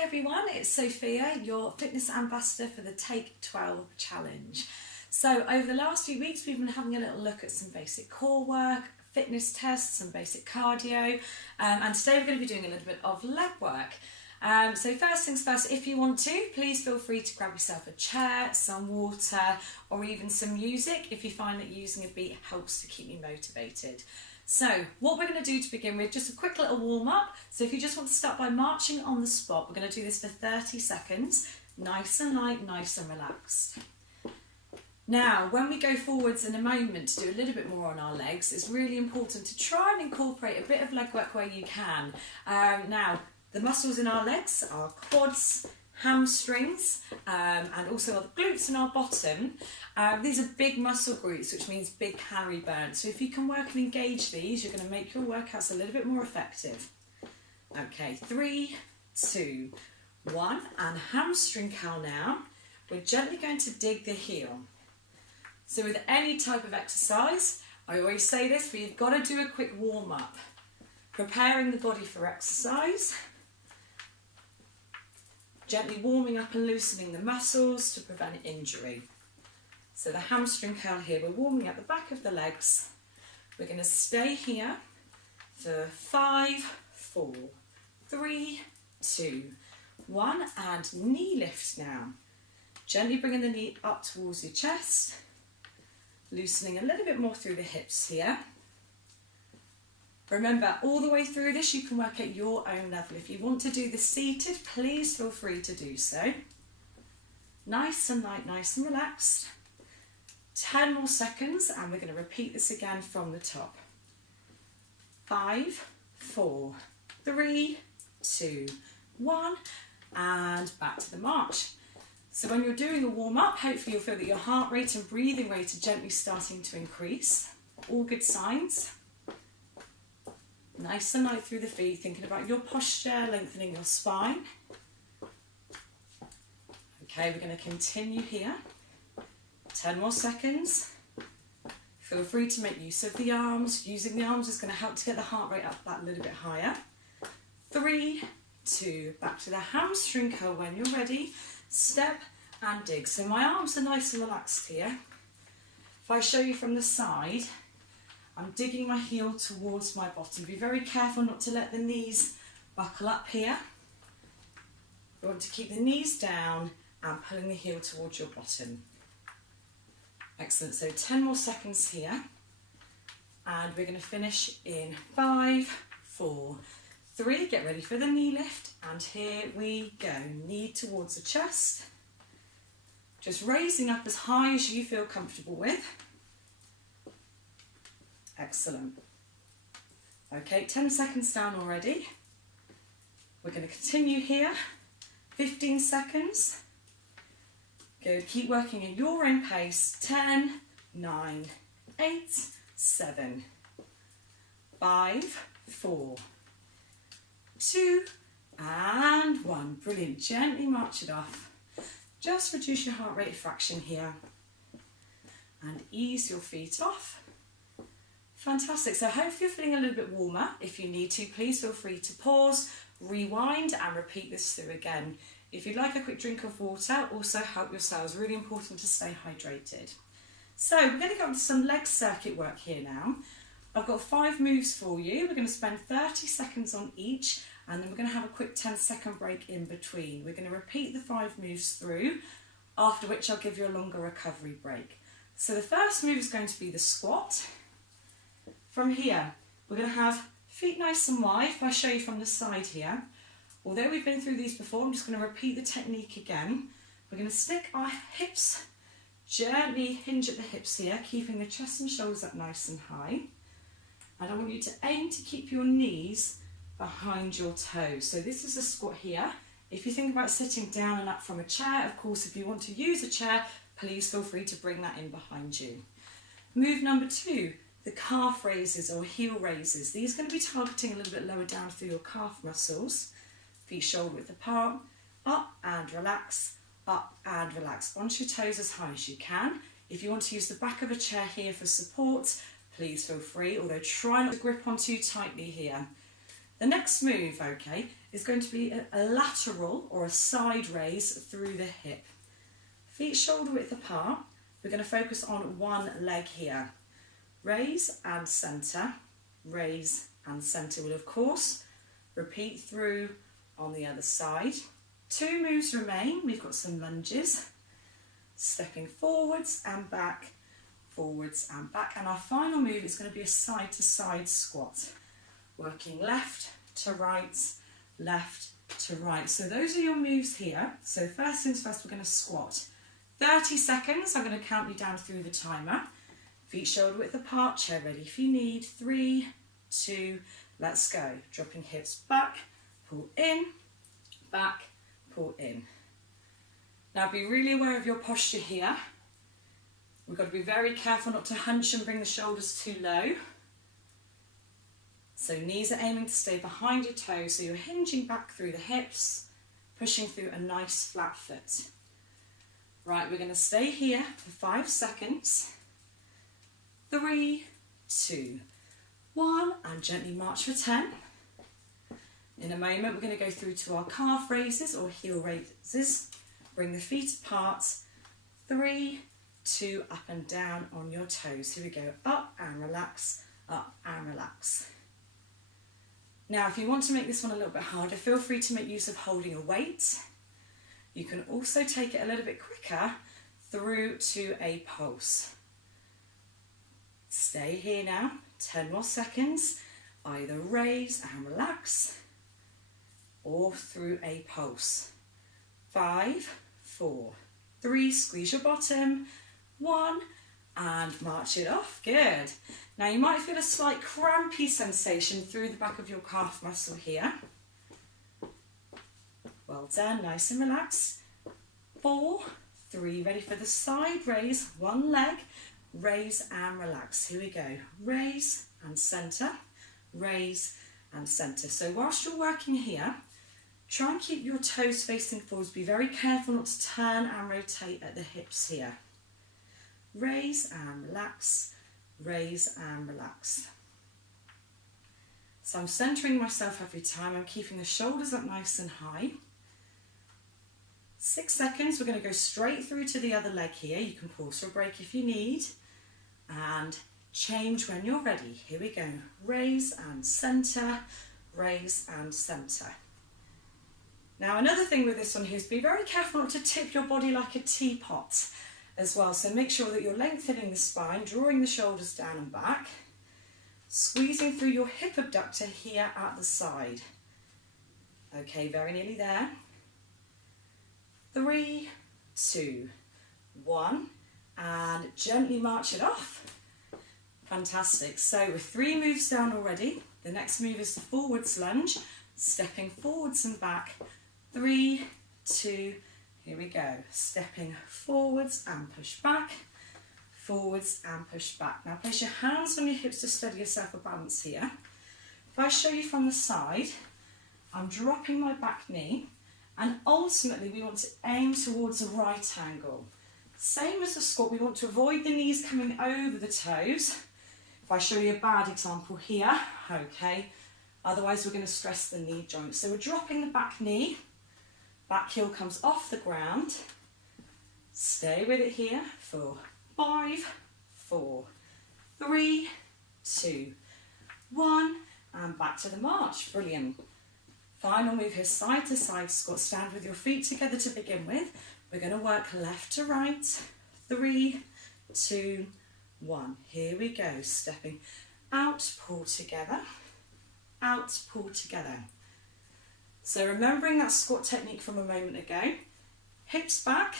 Hi everyone, it's Sophia, your fitness ambassador for the Take 12 challenge. So over the last few weeks we've been having a little look at some basic core work, fitness tests, some basic cardio, and today we're going to be doing a little bit of leg work. So first things first, if you want to, please feel free to grab yourself a chair, some water, or even some music if you find that using a beat helps to keep you motivated. So what we're going to do to begin with, just a quick little warm up. So if you just want to start by marching on the spot, we're going to do this for 30 seconds, nice and light, nice and relaxed. Now, when we go forwards in a moment to do a little bit more on our legs, it's really important to try and incorporate a bit of leg work where you can. Now, the muscles in our legs are quads, hamstrings, and also our glutes in our bottom. These are big muscle groups, which means big calorie burn. So if you can work and engage these, you're going to make your workouts a little bit more effective. Okay, 3, 2, 1, and hamstring curl now. We're gently going to dig the heel. So with any type of exercise, I always say this, but you've got to do a quick warm up. Preparing the body for exercise. Gently warming up and loosening the muscles to prevent injury. So the hamstring curl here, we're warming up the back of the legs. We're going to stay here for 5, 4, 3, 2, 1, and knee lift now. Gently bringing the knee up towards your chest, loosening a little bit more through the hips here. Remember, all the way through this, you can work at your own level. If you want to do the seated, please feel free to do so. Nice and light, nice and relaxed. 10 more seconds, and we're going to repeat this again from the top. 5, 4, 3, 2, 1, and back to the march. So when you're doing a warm-up, hopefully you'll feel that your heart rate and breathing rate are gently starting to increase. All good signs. Nice and light through the feet, thinking about your posture, lengthening your spine. Okay, we're going to continue here. 10 more seconds. Feel free to make use of the arms. Using the arms is going to help to get the heart rate up that little bit higher. 3, 2, back to the hamstring curl when you're ready. Step and dig. So my arms are nice and relaxed here. If I show you from the side, I'm digging my heel towards my bottom. Be very careful not to let the knees buckle up here. You want to keep the knees down and pulling the heel towards your bottom. Excellent, so 10 more seconds here. And we're going to finish in 5, 4, 3. Get ready for the knee lift. And here we go. Knee towards the chest. Just raising up as high as you feel comfortable with. Excellent. Okay, 10 seconds down already. We're going to continue here. 15 seconds. Good, keep working at your own pace. 10, 9, 8, 7, 5, 4, 2, and 1. Brilliant, gently march it off. Just reduce your heart rate a fraction here. And ease your feet off. Fantastic, so hopefully you're feeling a little bit warmer. If you need to, please feel free to pause, rewind and repeat this through again. If you'd like a quick drink of water, also help yourselves. Really important to stay hydrated. So we're going to go on to some leg circuit work here now. I've got 5 moves for you. We're going to spend 30 seconds on each, and then we're going to have a quick 10-second break in between. We're going to repeat the 5 moves through, after which I'll give you a longer recovery break. So the first move is going to be the squat. From here, we're going to have feet nice and wide. If I show you from the side here, although we've been through these before, I'm just going to repeat the technique again. We're going to stick our hips, gently hinge at the hips here, keeping the chest and shoulders up nice and high. And I want you to aim to keep your knees behind your toes. So this is a squat here. If you think about sitting down and up from a chair, of course, if you want to use a chair, please feel free to bring that in behind you. Move number 2. The calf raises or heel raises. These are going to be targeting a little bit lower down through your calf muscles. Feet shoulder width apart. Up and relax. Up and relax. Onto your toes as high as you can. If you want to use the back of a chair here for support, please feel free, although try not to grip on too tightly here. The next move, okay, is going to be a lateral or a side raise through the hip. Feet shoulder width apart. We're going to focus on one leg here. Raise and centre, raise and centre. We'll of course repeat through on the other side. 2 moves remain. We've got some lunges, stepping forwards and back, and our final move is going to be a side to side squat, working left to right, left to right. So those are your moves here. So first things first, we're going to squat. 30 seconds, I'm going to count you down through the timer. Feet shoulder width apart, chair ready if you need. 3, 2, let's go. Dropping hips back, pull in, back, pull in. Now be really aware of your posture here. We've got to be very careful not to hunch and bring the shoulders too low. So knees are aiming to stay behind your toes, so you're hinging back through the hips, pushing through a nice flat foot. Right, we're going to stay here for 5 seconds. 3, 2, 1, and gently march for 10. In a moment, we're going to go through to our calf raises or heel raises. Bring the feet apart. 3, 2, up and down on your toes. Here we go, up and relax, up and relax. Now, if you want to make this one a little bit harder, feel free to make use of holding a weight. You can also take it a little bit quicker through to a pulse. Stay here now, 10 more seconds. Either raise and relax or through a pulse. 5, 4, 3, squeeze your bottom, 1, and march it off. Good. Now you might feel a slight crampy sensation through the back of your calf muscle here. Well done, nice and relaxed. 4, 3, ready for the side raise, one leg, raise and relax. Here we go, raise and centre, raise and centre. So whilst you're working here, try and keep your toes facing forwards. Be very careful not to turn and rotate at the hips here. Raise and relax, raise and relax. So I'm centering myself every time. I'm keeping the shoulders up nice and high. 6 seconds, we're going to go straight through to the other leg here. You can pause for a break if you need. And change when you're ready. Here we go. Raise and centre, raise and centre. Now another thing with this one here is be very careful not to tip your body like a teapot as well. So make sure that you're lengthening the spine, drawing the shoulders down and back, squeezing through your hip abductor here at the side. Okay, very nearly there. 3, 2, 1, and gently march it off. Fantastic. So with 3 moves down already, the next move is the forwards lunge, stepping forwards and back. 3, 2, here we go. Stepping forwards and push back, forwards and push back. Now place your hands on your hips to steady yourself a balance here. If I show you from the side, I'm dropping my back knee, and ultimately we want to aim towards a right angle. Same as the squat, we want to avoid the knees coming over the toes. If I show you a bad example here, okay, otherwise we're going to stress the knee joint. So we're dropping the back knee, back heel comes off the ground. Stay with it here for 5, 4, 3, 2, 1, and back to the march. Brilliant. Final move here, side to side squat. Stand with your feet together to begin with. We're going to work left to right. 3, 2, 1. Here we go. Stepping out, pull together. Out, pull together. So remembering that squat technique from a moment ago. Hips back,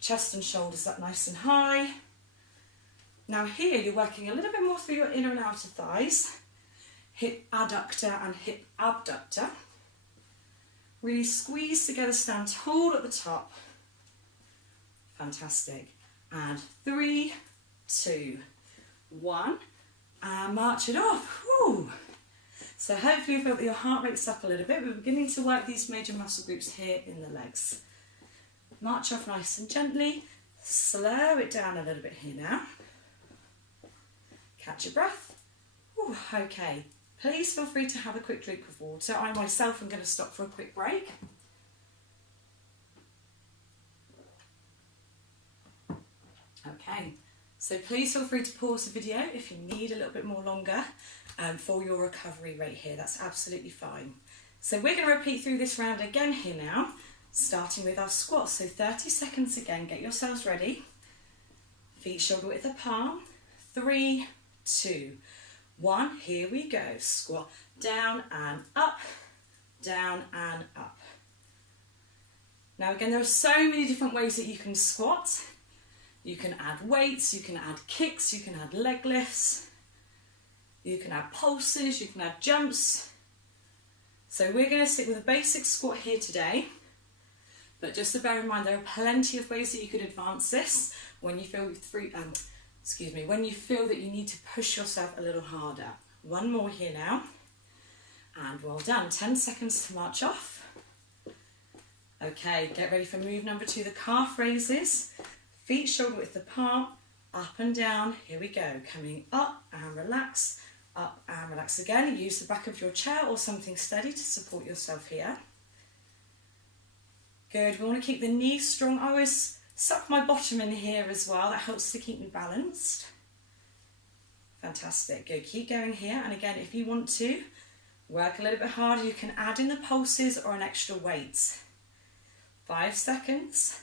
chest and shoulders up nice and high. Now here you're working a little bit more through your inner and outer thighs. Hip adductor and hip abductor. Really squeeze together, stand tall at the top. Fantastic. And 3, 2, 1, and march it off. Whew. So hopefully you feel that your heart rate's up a little bit. We're beginning to work these major muscle groups here in the legs. March off nice and gently. Slow it down a little bit here now. Catch your breath. Ooh, okay, please feel free to have a quick drink of water. I myself am going to stop for a quick break. Okay, so please feel free to pause the video if you need a little bit more longer for your recovery rate here. That's absolutely fine. So we're going to repeat through this round again here now, starting with our squats. So 30 seconds again, get yourselves ready. Feet shoulder width apart. 3, 2, 1. Here we go. Squat down and up, down and up. Now again, there are so many different ways that you can squat. You can add weights, you can add kicks, you can add leg lifts, you can add pulses, you can add jumps. So we're going to stick with a basic squat here today, but just to bear in mind there are plenty of ways that you could advance this when you feel when you feel that you need to push yourself a little harder. One more here now, and well done. 10 seconds to march off. Okay, get ready for move number 2, the calf raises. Feet shoulder width apart, up and down. Here we go. Coming up and relax, up and relax again. Use the back of your chair or something steady to support yourself here. Good. We want to keep the knees strong. I always suck my bottom in here as well. That helps to keep me balanced. Fantastic. Good. Keep going here. And again, if you want to work a little bit harder, you can add in the pulses or an extra weight. 5 seconds.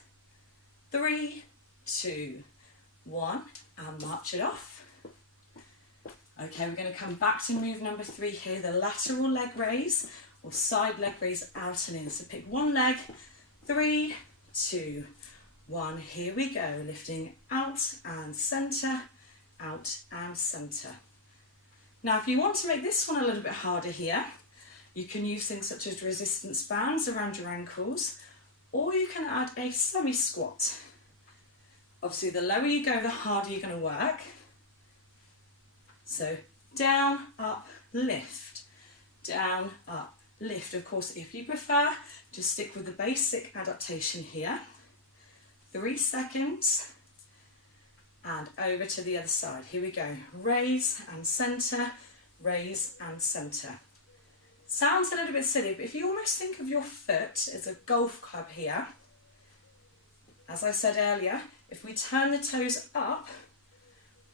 3, 2, 1, and march it off. Okay, we're going to come back to move number 3 here, the lateral leg raise or side leg raise out and in. So pick one leg. 3, 2, 1. Here we go. Lifting out and centre, out and centre. Now, if you want to make this one a little bit harder here, you can use things such as resistance bands around your ankles, or you can add a semi-squat. Obviously, the lower you go, the harder you're going to work. So down, up, lift. Down, up, lift. Of course, if you prefer, just stick with the basic adaptation here. 3 seconds. And over to the other side. Here we go. Raise and centre, raise and centre. Sounds a little bit silly, but if you almost think of your foot as a golf club here, as I said earlier, if we turn the toes up,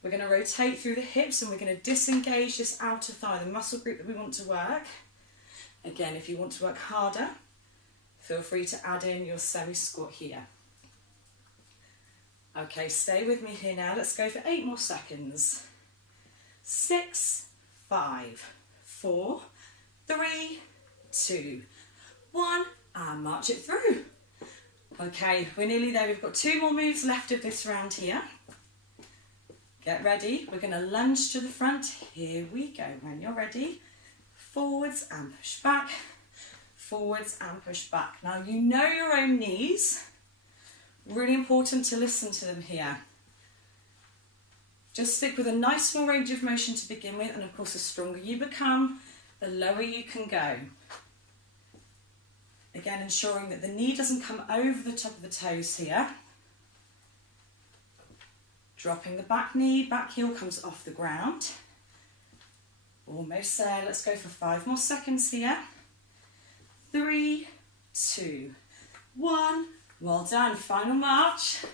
we're going to rotate through the hips and we're going to disengage this outer thigh, the muscle group that we want to work. Again, if you want to work harder, feel free to add in your semi-squat here. Okay, stay with me here now. Let's go for 8 more seconds. 6, 5, 4, 3, 2, 1, and march it through. Okay, we're nearly there. We've got 2 more moves left of this round here. Get ready. We're going to lunge to the front. Here we go. When you're ready, forwards and push back, forwards and push back. Now, you know your own knees. Really important to listen to them here. Just stick with a nice small range of motion to begin with, and of course, the stronger you become, the lower you can go. Again, ensuring that the knee doesn't come over the top of the toes here. Dropping the back knee, back heel comes off the ground. Almost there. Let's go for 5 more seconds here. 3, 2, 1. Well done. Final march.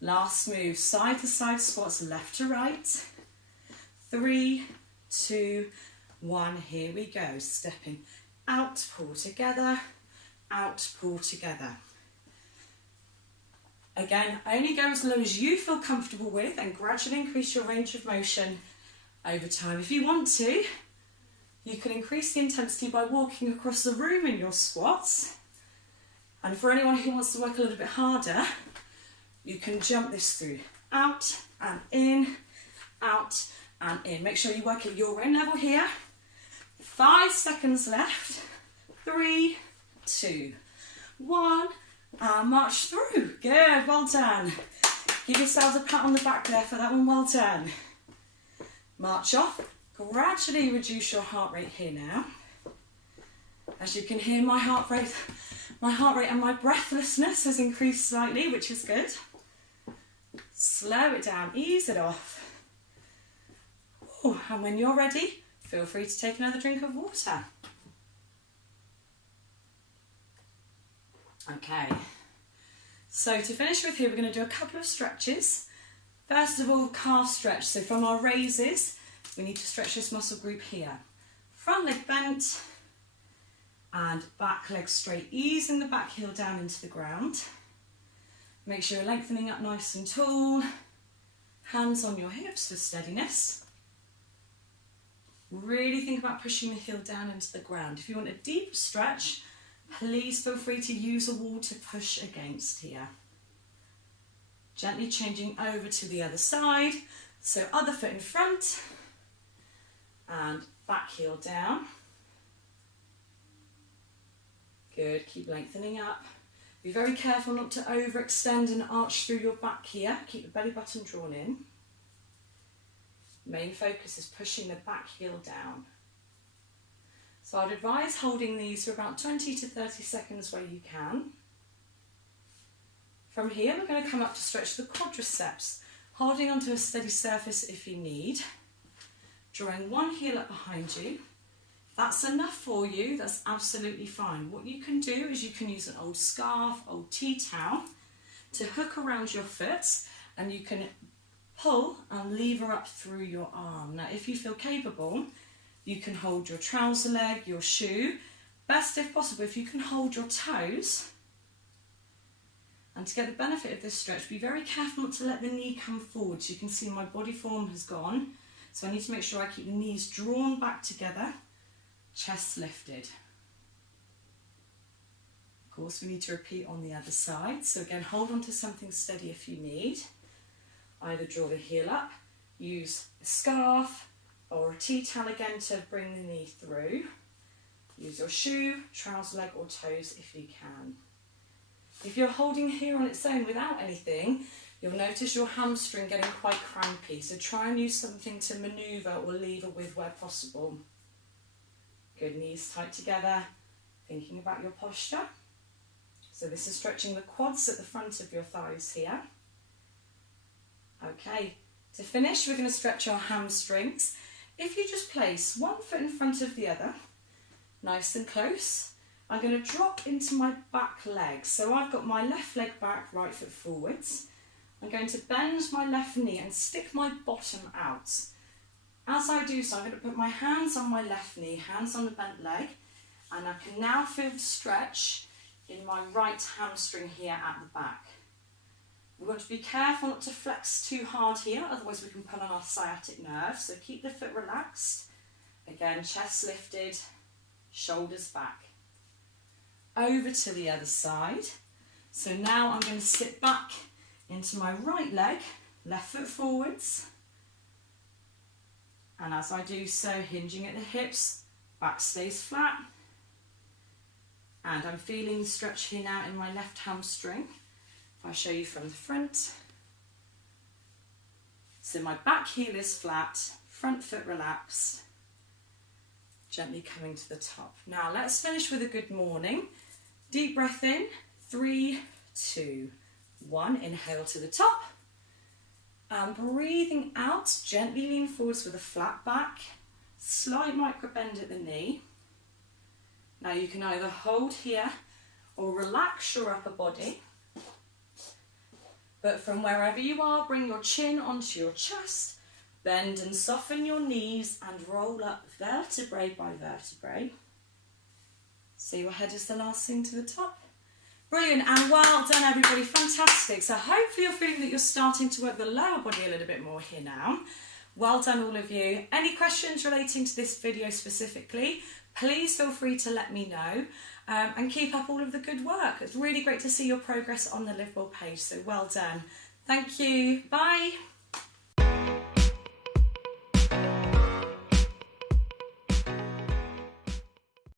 Last move. Side to side squats, left to right. 3, 2, 1. Here we go. Stepping out, pull together, out, pull together. Again, only go as low as you feel comfortable with and gradually increase your range of motion over time. If you want to, you can increase the intensity by walking across the room in your squats. And for anyone who wants to work a little bit harder, you can jump this through. Out and in, out and in. Make sure you work at your own level here. 5 seconds left. 3, 2, 1. And march through. Good, well done. Give yourselves a pat on the back there for that one, well done. March off. Gradually reduce your heart rate here now. As you can hear, my heart rate and my breathlessness has increased slightly, which is good. Slow it down, ease it off. Ooh, and when you're ready, feel free to take another drink of water. Okay, so to finish with here, we're going to do a couple of stretches. First of all, calf stretch. So from our raises, we need to stretch this muscle group here. Front leg bent and back leg straight, easing the back heel down into the ground. Make sure you're lengthening up nice and tall. Hands on your hips for steadiness. Really think about pushing the heel down into the ground. If you want a deep stretch, please feel free to use a wall to push against here. Gently changing over to the other side. So other foot in front and back heel down. Good, keep lengthening up. Be very careful not to overextend and arch through your back here. Keep the belly button drawn in. Main focus is pushing the back heel down. So I'd advise holding these for about 20 to 30 seconds where you can. From here, we're going to come up to stretch the quadriceps, holding onto a steady surface if you need. Drawing one heel up behind you. If that's enough for you, that's absolutely fine. What you can do is you can use an old scarf, old tea towel to hook around your foot, and you can pull and lever up through your arm. Now, if you feel capable, you can hold your trouser leg, your shoe. Best if possible, if you can hold your toes. And to get the benefit of this stretch, be very careful not to let the knee come forward. So you can see my body form has gone. So I need to make sure I keep the knees drawn back together, chest lifted. Of course, we need to repeat on the other side. So again, hold on to something steady if you need. Either draw the heel up, use a scarf or a tea towel again to bring the knee through. Use your shoe, trouser leg or toes if you can. If you're holding here on its own without anything, you'll notice your hamstring getting quite crampy. So try and use something to manoeuvre or lever with where possible. Good, knees tight together, thinking about your posture. So this is stretching the quads at the front of your thighs here. Okay, to finish, we're going to stretch our hamstrings. If you just place one foot in front of the other, nice and close, I'm going to drop into my back leg. So I've got my left leg back, right foot forwards. I'm going to bend my left knee and stick my bottom out. As I do so, I'm going to put my hands on my left knee, hands on the bent leg, and I can now feel the stretch in my right hamstring here at the back. We want to be careful not to flex too hard here, otherwise we can pull on our sciatic nerve. So keep the foot relaxed. Again, chest lifted, shoulders back. Over to the other side. So now I'm going to sit back into my right leg, left foot forwards. And as I do so, hinging at the hips, back stays flat. And I'm feeling the stretch here now in my left hamstring. If I show you from the front. So my back heel is flat, front foot relaxed. Gently coming to the top. Now let's finish with a good morning. Deep breath in, 3, 2, 1. Inhale to the top. And breathing out, gently lean forwards with a flat back. Slight micro bend at the knee. Now you can either hold here or relax your upper body. But from wherever you are, bring your chin onto your chest. Bend and soften your knees and roll up vertebrae by vertebrae. So your head is the last thing to the top. Brilliant, and well done everybody, fantastic. So hopefully you're feeling that you're starting to work the lower body a little bit more here now. Well done all of you. Any questions relating to this video specifically, please feel free to let me know. And keep up all of the good work. It's really great to see your progress on the LiveWell page, so well done. Thank you, bye.